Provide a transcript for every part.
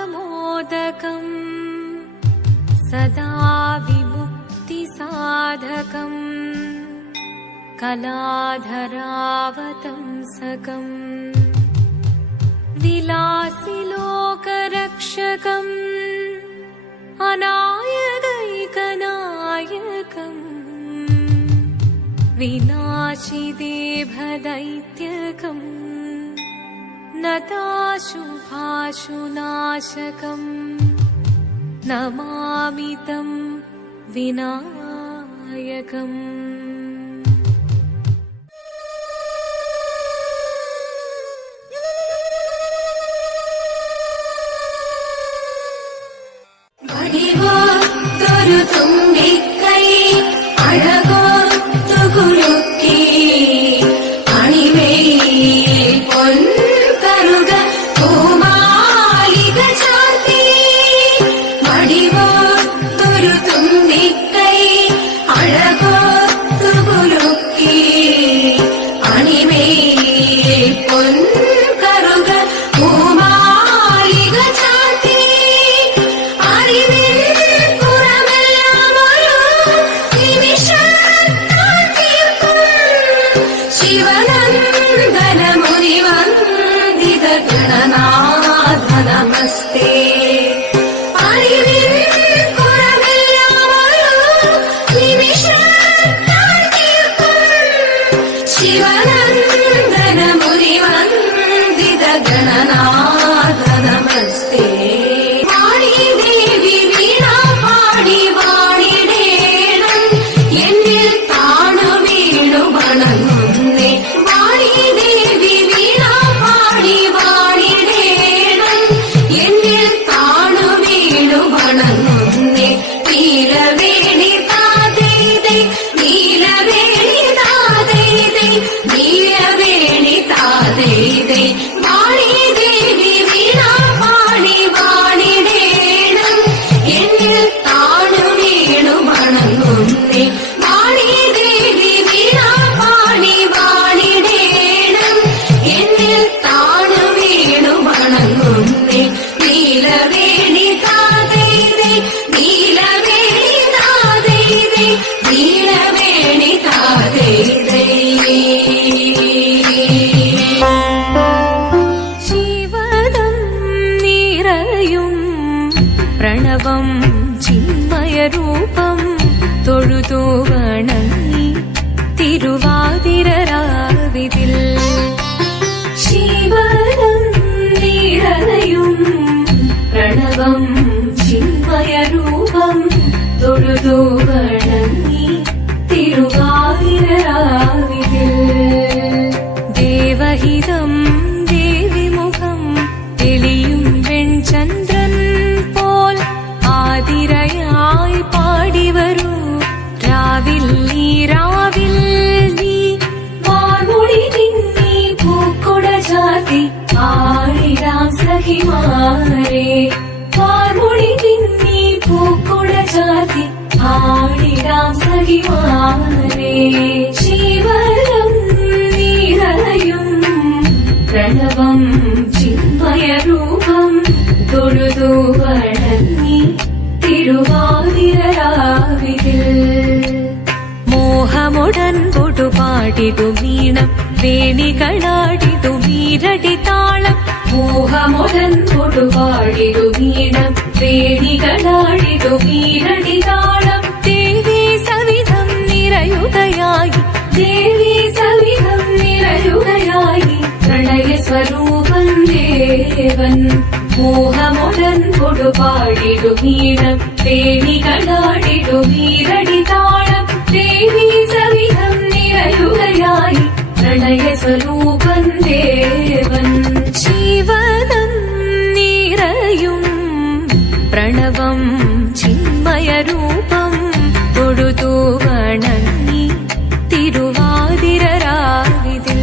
मुदाकरात्तमोदकम् सदा विमुक्तिसाधकम् कलाधरावतंसकम् विलासिलोकरक्षकम् अनायकैकनायकम् विनाशिदेभदैत्यकम् नताशुभाशुनाशकम् नमामि तं विनायकम्। തുമ്പിക്കൈ അഴകോ തുകുലുക്കി അണിവയിൽ പൊൻകറുക പൂമാലിക ചാർത്തി മടിവോർത്തൊരു തുമ്പിക്കൈ അഴകോ തുകുലുക്കി അണിവയിൽ പൊൻകറുക പൂമാലിക ചാർത്തി ഗണനാഥ നമസ്തേ ശിവനന്ദനമുനിവന്ദിത ഗണനാഥ നമസ്തേ വാണി ദേവി വീണ പാടി വാണിടേണം എന്നിൽ താണു വീണു വണങ്ങുന്നേ വാണി ദേവി വീണ പാടി വാണിടേണം എന്നിൽ താണു വീണു വണങ്ങുന്നേ നീലവേണി താതൈതൈ നീലവേണി താതൈതൈ നീലവേണി താതൈതൈ വാണി ദേവി വീണ പാടി വാണിടേണം എന്നിൽ താണു വീണു വണങ്ങുന്നേ വാണി ദേവി വീണ പാടി വാണിടേണം എന്നിൽ താണു വീണു വണങ്ങുന്നേ നീലവേണി താതൈതൈ നീലവേണി താതൈതൈ നീലവേണി താതൈതൈ ശിവദം നിറയും പ്രണവം ചിന്മയരൂപം തൊഴുതു വണങ്ങി തിരുവാതിരരാവിതിൽ ശിവദം നിറയും പ്രണവം ചിന്മയരൂപം തൊഴുതു വണങ്ങി തിരുവാതിരരാവിതിൽ ദേവഹിതം ദേവിമുഖം തെളിയും വെൺചന്ദ്രൻ പോൽ ആതിരയായി പാടിവരൂ രാവിൽ നീ വാർമൊഴി പിന്നി പൂക്കൊട ചാത്തി ആടിടാം സഖിമാരെ വാർമൊഴി പിന്നി പൂക്കൊട ചാത്തി ആടിടാം സഖിമാരെ ശിവരം നീറയും പ്രണവം ചിന്മയരൂപം തൊഴുതു വണങ്ങി തിരുവാതിരരാവിതിൽ മോഹമുടൻ പൊടുപാടിതു വീണം വേണികളാടിതു മീരടി താളം മോഹമുടൻ പൊടുപാടിതു വീണം വേണികളാടിതു മീരടി താളം ദേവി സവിധം നിറയുകയായി ദേവി സവിധം നിറയുകയായി പ്രണയ സ്വരൂപൻ ദേവൻ മോഹമുടൻ പൊടുപാടിതു വീണം വേണികളാടിതു മീരടി താളം ദേവി സവിധം നിറയുകയായി പ്രണയ സ്വരൂപൻ ദേവൻ ശിവദം നിറയും പ്രണവം ചിന്മയരൂപം തൊഴുതു വണങ്ങി തിരുവാതിരരാവിതിൽ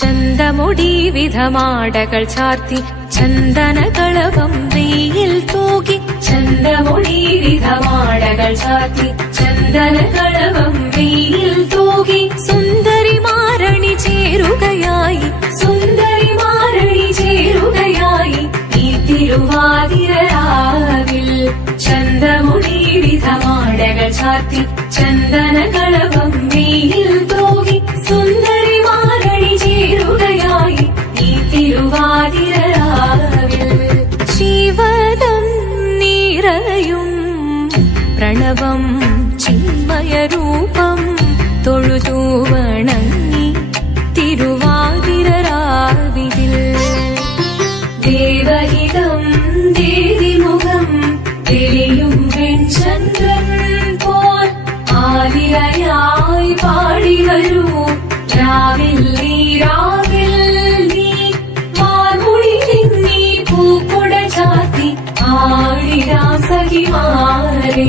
ചന്തമുടി വിധമാടകൾ ചാർത്തി ചന്ദനകളവം വെയിൽ തൂകി ചന്തമുടി വിധമാടകൾ ചാർത്തി ചന്ദനകളവം വെയിൽ തൂകി സുന്ദരിമാരണി ചേരുകയായി സുന്ദരിമാരണി മാലകൾ ചാർത്തി ചന്ദനകളഭം നെയ്യിൽ തൂകി സുന്ദരിമാരണി ചേരുകയായി ഈ തിരുവാതിരരാവിൽ. ശിവദം നിറയും പ്രണവം ചിന്മയരൂപം തൊഴുതു വണങ്ങി തിരുവാതിരരാവിൽ. ദേവഹിതം ദേവിമുഖം തെളിയും വെൺചന്ദ്രൻ പോൽ ആതിരയായി പാടി വരൂ രാവിൽ നീ രാവിൽ നീ മാർമുടി നീ പൂക്കുട ചാത്തി ആടിരാം സഖിമാരേ.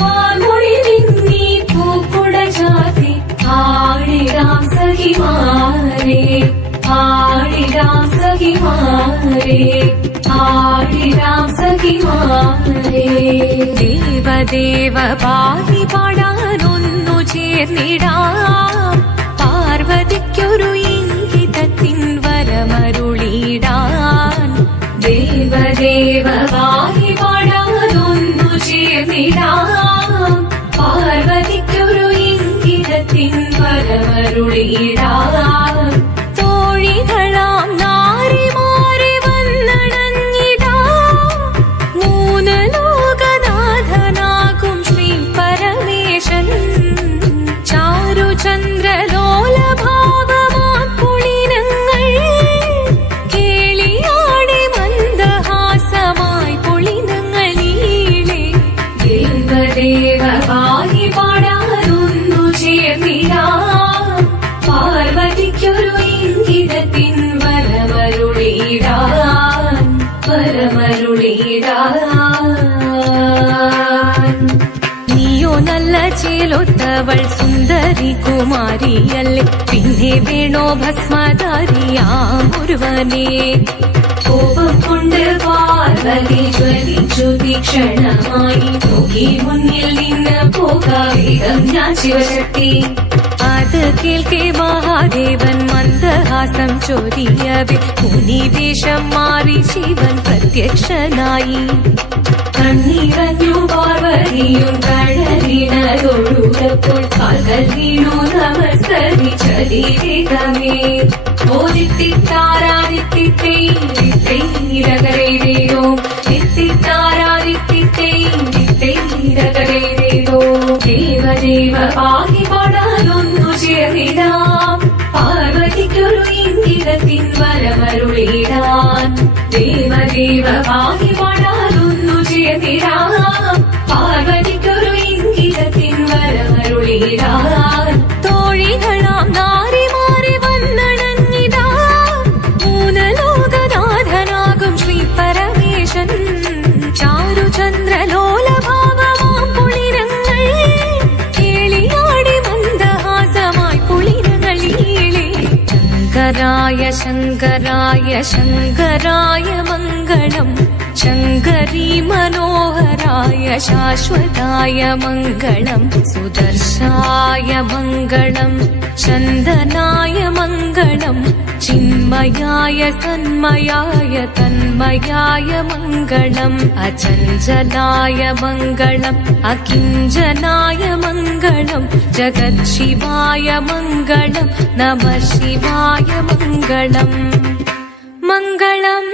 മാർമുടി നീ പൂക്കുട ചാത്തി ആടിരാം സഖിമാരേ. ആടിരാം സഖിമാരേ. ആടിരാം സഖിമാരേ. ദേവദേവ പാടി പാടാനൊന്നു ചേർന്നിടാം പാർവതിക്കൊരു ഇംഗിതത്തിൻ വരമരുളിടാൻ. ദേവദേവ പാടി പാടാനൊന്നു ചേർന്നിടാം പാർവതിക്കൊരു ഇംഗിതത്തിൻ വരമരുളിടാൻ. തോഴികളാം നാരിമാരെ വന്നണഞ്ഞിടാം മൂന്ന് ലോകനാഥനാകും ശ്രീ പരമേശൻ. ചാരുചന്ദ്രലോലഭാവമാം പുളിനങ്ങൾ കേളിയാടി മന്ദഹാസമായി പുളിനങ്ങൾ നീളെ. ദേവദേവ പാടി പാടാനൊന്നു ചേർന്നിടാം പാർവതിക്കൊരു ഇംഗിതത്തിൻ വരമരുളിടാൻ. വരമരുളിടാൻ. നീയോ നല്ല ചേലൊത്തവൾ സുന്ദരി കുമാരിയല്ലേ പിന്നെ വേണോ ഭസ്മധാരിയാമൊരുവനെ. കോപം കൊണ്ട് പാർവതി ജ്വലിച്ചു തീക്ഷണമായി നോക്കി മുന്നിൽ നിന്ന് പോകാം ഞാൻ ശിവശക്തി. അത് കേൾക്കെ മഹാദേവൻ മന്ദഹാസം ചൊരിയവേ മുനിവേഷം മാറി ശിവൻ പ്രത്യക്ഷനായി. കണ്ണീറഞ്ഞു പാർവതിയും കഴലിനതൊഴുകപ്പോൾ കാൽകൾ വീണു നമസ്കരിച്ചതിരേകമേ. ഓരിത്തിത്താരാദിത്തിത്തൈരകരേരോ തിത്തിത്താരാദിത്തിത്തൈരകരേരോ. ദേവദേവ പാടി പാടാനൊന്നു ചേർന്നിടാം പാർവതിക്കൊരു ഇംഗിതത്തിൻ വരമരുളിടാൻ. ദേവദേവ പാടി പാടാനൊന്നു ചേർന്നിടാം പാർവതിക്കൊരു ഇംഗിതത്തിൻ വരമരുളിടാൻ. തോഴികളാം നാരിമാരെ വന്നണഞ്ഞിടാം മൂന്ന് ലോകനാഥനാകും ശ്രീ പരമേശൻ. ചാരുചന്ദ്രലോലഭാവമാം പുളിരങ്ങൾ കേളിയാടി മന്ദഹാസമായി പുളിരങ്ങൾ ഈളെ. ശങ്കരായ ശങ്കരായ ശങ്കരായ മംഗളം ശങ്കരീ മനോഹരായ ശാശ്വതായ മംഗളം. സുദർശായ മംഗളം ചന്ദനായ മംഗളം ചിന്മയായ സന്മയായ തന്മയായ മംഗളം. അചഞ്ചലായ മംഗളം അകിഞ്ചനായ മംഗളം ജഗത്ശിവായ മംഗളം നമഃ ശിവായ മംഗളം. മംഗളം